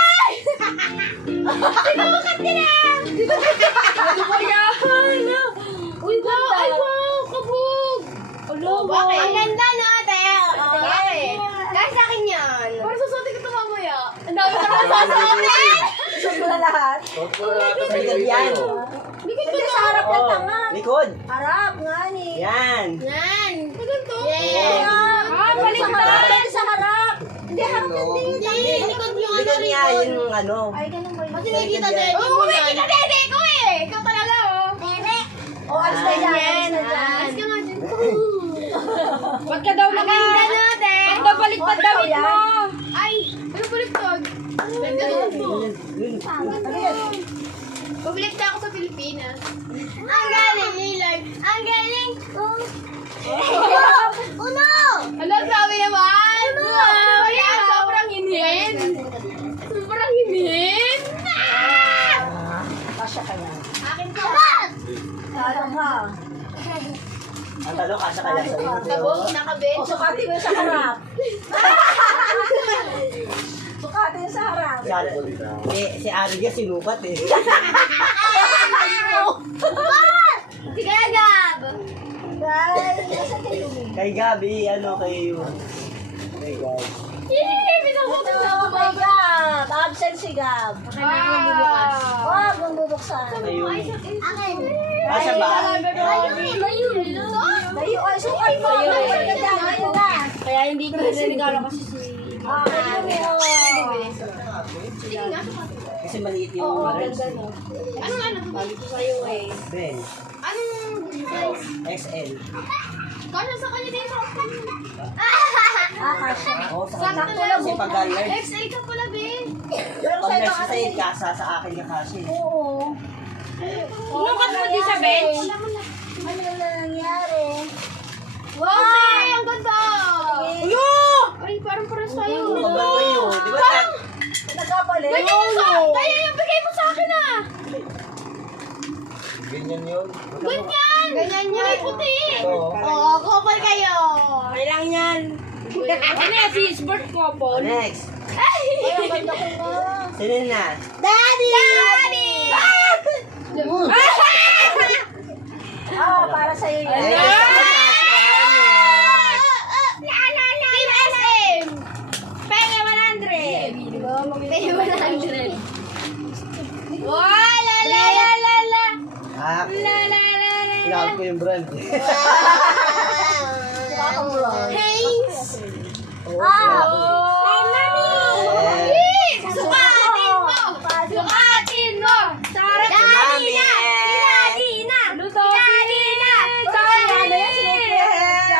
Sinukat nila! Ano ba yan? Uy, wow! Ay, wow! Kabog! Bakit? Ang ganda na, ate. Bakit? Kahit sa akin yan. Para susutin ko ito mamaya. Ang dami ko naman sasutin! Gusto ko na lahat. Likod yan. Likod Hindi, sa harap lang tanga. Likod. Harap nga ni. Yan. Yan! Ganito? Ah, baliktad. Sa harap. Hindi, harap yan din. Hindi, likod yung ano Likod niya, yung ano. Ay, ganun ba yun? Kasi nakikita dede ko. Oo, nakikita dede ko eh! Ikaw talaga oh. Tere. alis na dyan. Alis ka nga dyan. Ba't ka daw Maganda na, te. Ba't daw baliktad damit mo? Ay, ano baliktad? Pabalik na ako sa Pilipinas. Ang galing, Lillard. Ang galing. Uno! Hala, sabi naman. Wow, yan, sobrang hinhin. Sobrang hinhin. Kasya ka yan. Akin ka. Sarang ha. Ang talo, kasya ka lang sa iyo. Sabog, nakabit. O, sukatin mo sa harap. Sukatin sa harap. Si Ariga sinukat eh. Si Kaya Gab. Guys, nasa kayo? Kay Gabi, ano kayo? Kay Gabi. Pinabuto na ako, Oh my God! Absent si Gab. Wag mong bubuksan. Ayun. Akin. Kasya ba? Layo ay sukat mo. Layo na. Kaya hindi ko regalo kasi si... Layo. Sige nga, Kasi maliit yung Oo, reds. ganda no. ano? Balik ko sa'yo eh. Ben, Anong size? XL. Kasya sa kanya dito. Kasya. Oo, sa Sakto kanya. lang. Kasi pag large, XL ka pala, be. Pero pag sa'yo large sa kasi. kasa, sa akin ka kasi. Oo. Inukat mo din sa bench? Ano na nangyari? Wow, te, ang ganda. Ulo! Ay, parang sa'yo. Ano ba kayo? Di ba? Nagkapalit? Kaya yung bigay mo sa akin ah. Ganyan yun. Ganyan. Ganyan yun. May puti. Oo. Oo, couple kayo. May lang yan. Ano yan, si Sport couple? Next. Ay, ang ganda ko na. Sino na? Daddy! Daddy! Para sa'yo yan. Eh, Team SM! Penge 100! Penge 100. Wow, la la la la la! Ah, La la la la! tinawag ko yung brand. Haynes! Eh, Sukatin mo! Sukatin mo! Sarap Si Mami!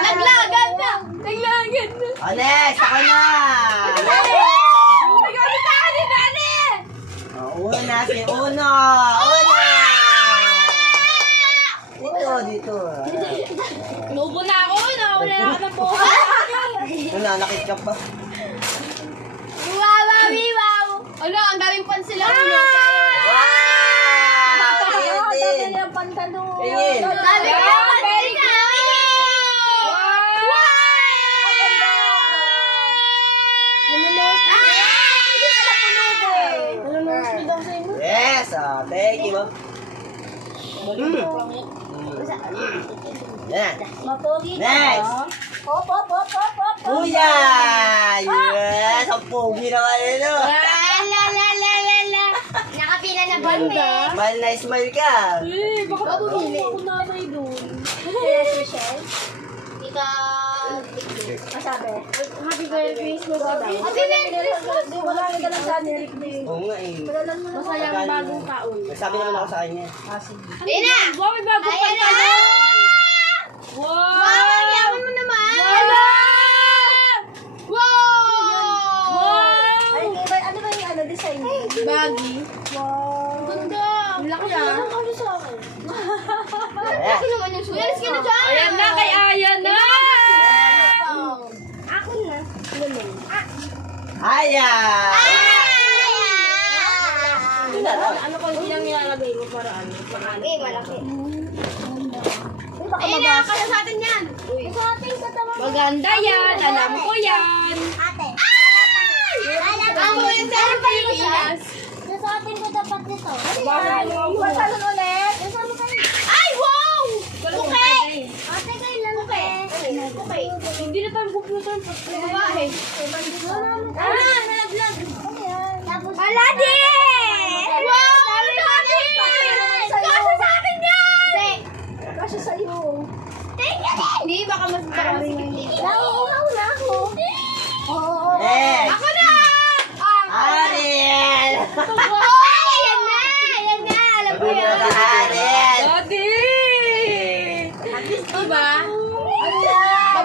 Naglagan na! Naglagan na! Oh, next! Ako na! Oh, una si Uno! Una! Dito. Nubo na ako! Nawala na ako ng buhay! Nananakit ka pa. Wow! Ano, ang daming pan sila. Wow! Dami Tingin. ng pantalon. Tingin. Sabi ko, very Yes! Thank you, ma'am. Yan. Mapogi ka. Next. Hop. Kuya! Yes! Ang pogi naman ito. Nakapila na ba? Smile na smile ka. Baka bumili. Yes, Michelle. Tita... Masabi. Happy birthday, Christmas. Happy Di wala ka lang sa Eric din. Oo nga eh. Masayang bagong taon. Nagsabi naman ako sa kanya. Ayun na! Wow, may bagong pantalon! Wow! Wow, yaman mo naman! Wow! Ay, ano ba yung design niya? Baggy. Wow. Ganda! Ang laki na. Ang laki sa akin. Ayan. Ano naman yung sulit? Alis ka na dyan! Ayan na, kay Ayan na! Ako na. Ayan! Ano ko yung nilalagay mo para ano? Malaki, malaki. Baka Ayun na, kaya sa atin yan! Sa ating katawan. Maganda yan! Alam ko yan! Ate. Ang mga yung sa Pilipinas! Sa atin ko dapat nito. Pantalon ulit. Ay, wow! Okay! Ate, kailan pe? Okay. Hindi na tayo computer pa. Babae. Nalaglag. Tapos, Aladi! Wow! Aladi! Kasi sa atin yan! Kasi sa'yo. Hindi, baka mas marami. Nauuhaw na ako. Oo. Next! Ako na! Ariel! Wow! Yan na! Yan na! Alam ko yan! Ariel! Daddy!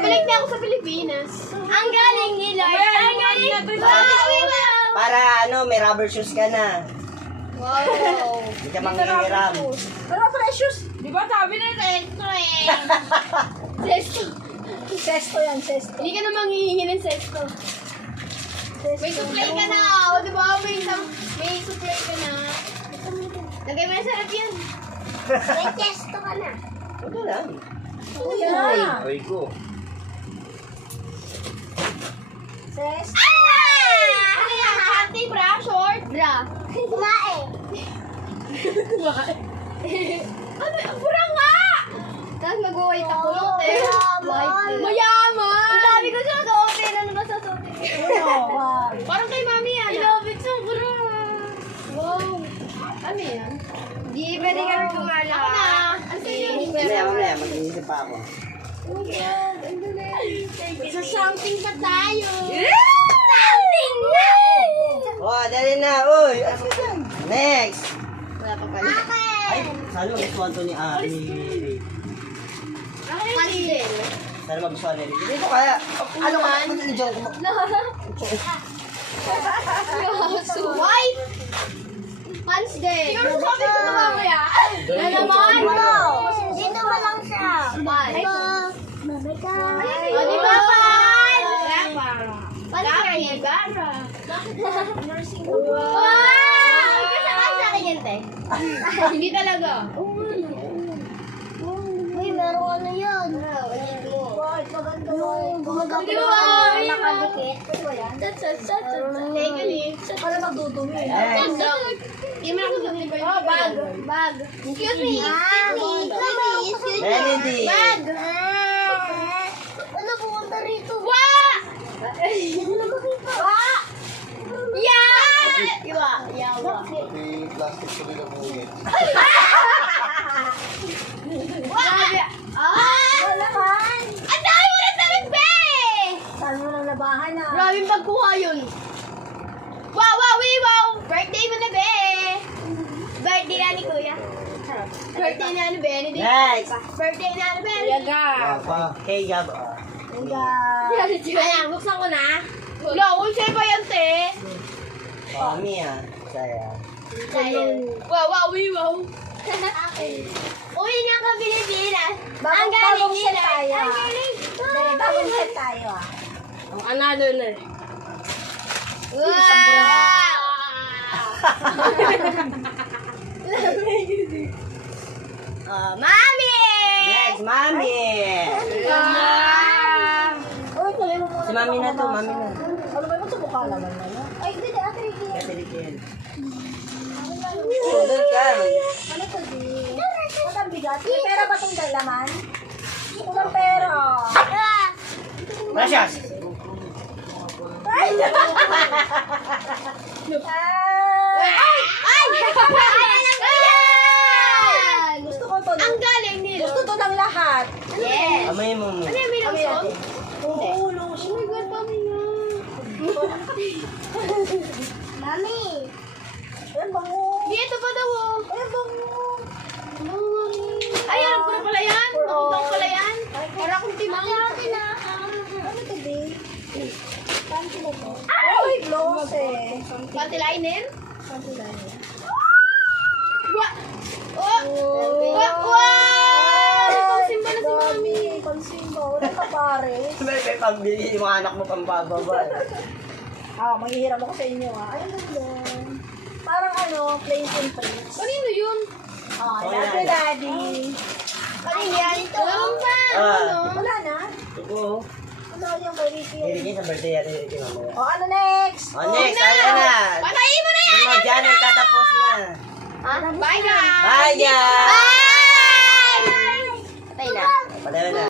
Babalik na ako sa Pilipinas. Ang galing ni Lord. Ang galing. Wow. Para ano, may rubber shoes ka na. Wow. Hindi ka manghihiram. Pero precious. Di ba sabi na sesto eh? Sesto. Sesto yan, sesto. Hindi ka na manghihingi ng sesto. May supply ka na. O, di ba? May supply ka na. Lagay mo na sarap yan. May testo ka na. Ito lang. Yeah. Aray ko. Sesto. Ano yan? Panty, bra, short, bra. Kumain. Ano? Ang bra nga! Tapos mag-white ako. Mayaman. Mayaman! Ang dami ko siya mag-open. Ano ba sa sote? Wow. Parang kay mami yan. I love it so, bra. Wow. Ano yan? Di pwede kami kumala. Ako na. Ang sa'yo. Mamaya, mag-iisip pa ako. Sa something pa tayo. Something na! Oh, dali na. Uy, ano ba yan? Next. Wala pa pala. Ay, sana magustuhan to ni Ari. Pastel. Sana magustuhan ni Ari. Dito kaya. Ano ka? Ano ni John? White. Pants din. Siguro sabi ko na mamaya. Na naman. Dito mo lang siya. O, di ba? Pants gara. Wow! Kasama sa akin yan, te. Hindi talaga. Uy, meron ano yun? Bakit maganda Di ba? Nakadikit. Take a leaf. Para magdudumi. Next. Hindi mo ako deliver. Oh, bag. Bag. Excuse me. Excuse me. Melody. Bag. Ano pumunta rito? Wa! Wa! Yeah! Iwa. Yawa. Pati plastic tuloy na bungit. Grabe. Ah! Wala man. Ang dami mo na damit, be! Saan mo nang labahan na? Grabe pagkuha yun. Wow, wow, wow! Birthday mo na, be! Birthday na ni Kuya. Birthday na ni Ben. Next. Birthday na ni Ben. Pa. Hey, Gab. Ayan, buksan ko na. Wala, kung sa'yo ba yan, te? Mami ah. Saya. Wow, wow, wow. Uwi na ka Pilipinas. Ang galing Bagong set nila. tayo. Ang galing. Dali, bagong set tayo ah. Ang analo na. Wow! Mami! Next, Mami. Uy, tuloy mo muna. Si Mami na to, Mami na. Ano ba yung sa mukha naman na yun? Ay, hindi, ate Ricky. Kasi Rikin. Doon ka. Ano to, di? Ba't ang bigat? May pera ba itong dalaman? Walang pera. Gracias. Ay! Ay! Ay! Ayan! Gusto ko to. Ang galing nila. Gusto to ng lahat. Yes! Amay mo mo. Ano yung may Kami lotion? natin. Oo, lotion. Oh my God, mami nga. Mami! Ay, bango. Di, ito pa daw oh. Ay, bango. Ay, alam ko na pala yan. Nakutang pala yan. Para akong timang. Ano to, di? Panty na to. Ay, gloss eh. Panty liner? Panty na yun. Wa! Oh! Wa! Wow! Pangsimba na si mami. Pangsimba. Wala ka pare. May pambili yung mga anak mo pambababa. Manghihiram ako sa inyo ah. Ay, ano doon? Parang ano, plain and prints. Kanino yun? Oh, Oh, love you, yan. daddy. Kanino yan? Meron pa. Ano? Wala na. Ito. Ano yung kay Ricky? Rikin sa birthday natin, Rikin mamaya. Oh, ano next? Oh, next, ano na? Patayin mo na yan! Yung mga dyan ang tatapos na. Bye, guys! Bye, guys! Bye! Patay na. Patay na.